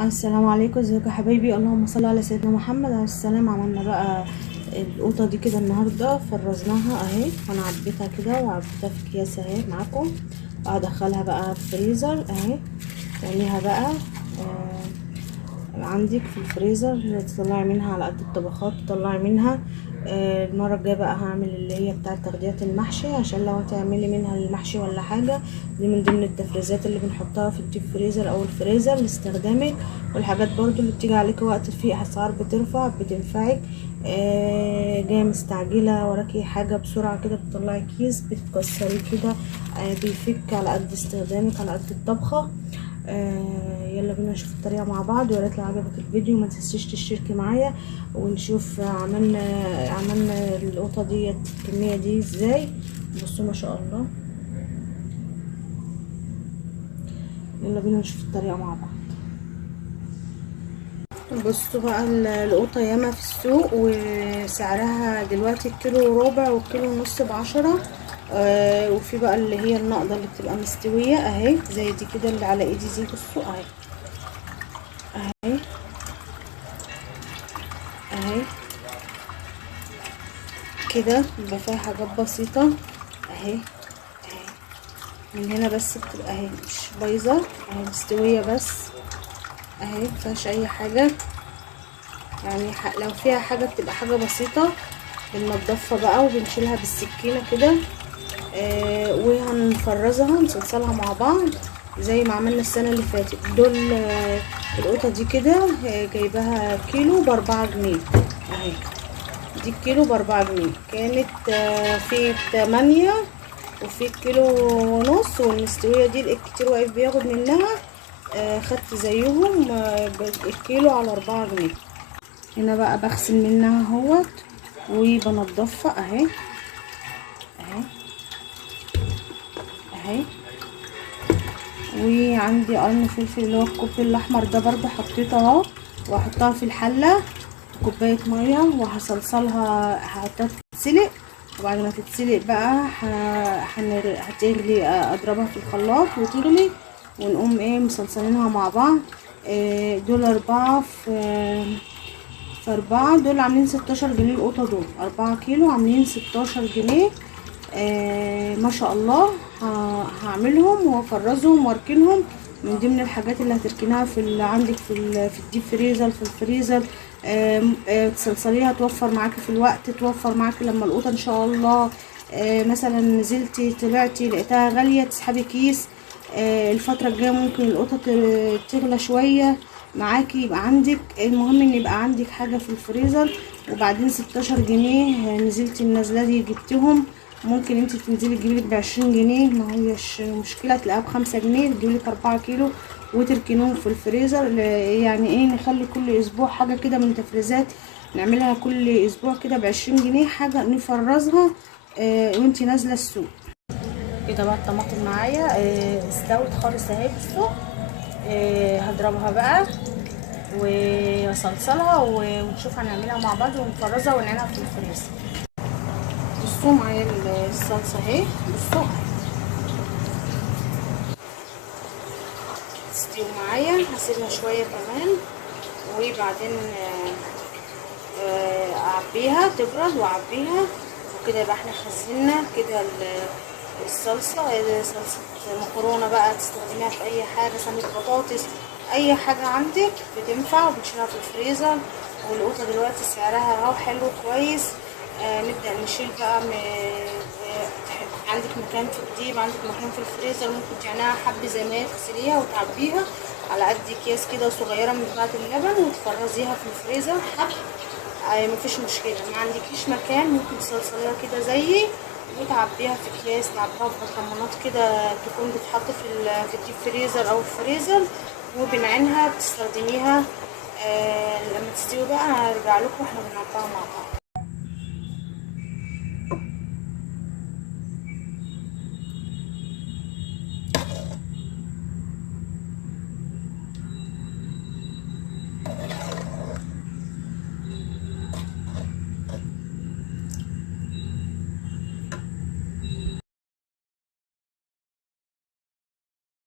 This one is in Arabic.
السلام عليكم، ازيكم يا حبايبي؟ اللهم صل على سيدنا محمد عليه السلام. عملنا بقى القوطه دي كده النهارده، فرزناها اهي، وانا عبيتها كده وعبيتها في اكياس اهي معاكم، وهدخلها بقى في الفريزر اهي. تعمليها بقى عندك في الفريزر، تطلعي منها على قد الطبخات، تطلعي منها. المره الجايه بقى هعمل اللي هي بتاعه تغذيه المحشي، عشان لو هتعملي منها المحشي ولا حاجه، دي من ضمن التفريزات اللي بنحطها في الديب فريزر او الفريزر لاستخدامك. والحاجات برضو اللي بتيجي عليك وقت فيه اسعار بترفع بتنفعك. جايه مستعجله وراكي حاجه بسرعه كده، بتطلعي كيس بتكسريه كده، بيفك على قد استخدامك، على قد الطبخه. يلا بينا نشوف الطريقه مع بعض. ويا ريت لو عجبك الفيديو ما تنسيش تشتركي معايا، ونشوف عملنا القطه ديت الكميه دي ازاي. بصوا ما شاء الله. يلا بينا نشوف الطريقه مع بعض. بصوا بقى القطه ياما في السوق، وسعرها دلوقتي الكيلو ربع والكيلو ونص ب10. وفي بقى اللي هي النقضه اللي بتبقى مستويه اهي، زي دي كده اللي على ايدي دي. بصوا اهي اهي اهي كده، بيبقى فيها حاجات بسيطة اهي اهي من هنا، بس بتبقى اهي مش بايظة اهي، مستوية بس اهي، مفيهاش اي حاجة يعني. لو فيها حاجة بتبقى حاجة بسيطة، بننضفها بقى وبنشيلها بالسكينة كده. وهنفرزها نصلصلها مع بعض زي ما عملنا السنة اللي فاتت. دول القطة دي كده جايباها كيلو ب4 جنيه اهي. دي الكيلو ب4 جنيه، كانت في 8 وفي كيلو ونص. والمستوية دي الكتير واقف بياخد منها، خدت زيهم الكيلو على 4 جنيه. هنا بقى بغسل منها اهوت وبنضفها اهي اهي اهي. وعندي قرن فلفل اللي هو الكوب الاحمر ده برضو حطيته اهو، واحطها في الحله كوبايه ميه وهصلصلها، هحطها تتسلق. وبعد ما تتسلق بقى هتغلي، اضربها في الخلاط وتغلي، ونقوم ايه مصلصلينها مع بعض. دول 4 في 4، دول عاملين 16 جنيه. القطة دول 4 كيلو عاملين 16 جنيه. ما شاء الله. هعملهم وافرزهم واركنهم من ضمن الحاجات اللي هتركنها في عندك في الديب فريزر، في الفريزر. تصلصليها توفر معاكي في الوقت، توفر معاكي لما القطه ان شاء الله مثلا نزلتي طلعتي لقيتها غاليه، تسحبي كيس. الفتره الجايه ممكن القطه تغلى شويه معاكي، يبقى عندك، المهم ان يبقى عندك حاجه في الفريزر. وبعدين 16 جنيه نزلتي النزله دي جبتهم، ممكن انت تنزلي تجيبي لك ب20 جنيه، ما هيش مشكله، تلاقيها ب5 جنيه تجيبي لك 4 كيلو وتركنوهم في الفريزر. يعني ايه، نخلي كل اسبوع حاجه كده من تفريزات، نعملها كل اسبوع كده ب20 جنيه، حاجه نفرزها وانت نازله السوق كده. بقى الطماطم معايا استوت خالص اهي. بصوا هضربها بقى وصلصلها ونشوف هنعملها مع بعض ونفرزها ونعينها في الفريزر. بصوا معايا الصلصه اهي، بصوا تستوي معايا، هسيبها شويه كمان وبعدين اعبيها تبرد واعبيها وكده. يبقى احنا خزنا كده الصلصه. صلصه مكرونه بقى، تستخدميها في اي حاجه، صينيه بطاطس، اي حاجه عندك بتنفع، وبتشيلها في الفريزر. والقوطه دلوقتي سعرها اهو حلو كويس. نبدا نشيل بقى عندك مكان في الديب، عندك مكان في الفريزر، ممكن تعمليها حب زي ما هي، تغسليها وتعبيها على قد اكياس كده صغيره من بتاعه اللبن، وتفرزيها في الفريزر حب. مفيش مشكله. ما عندكيش مكان ممكن تصلصليها كده زيي وتعبيها في اكياس، تعبيها في برطمانات كده تكون بتحط في الديب فريزر او الفريزر، وبنعينها بتستخدميها. لما تستوي بقى هرجع لكم واحنا بنعبيها مع بعض.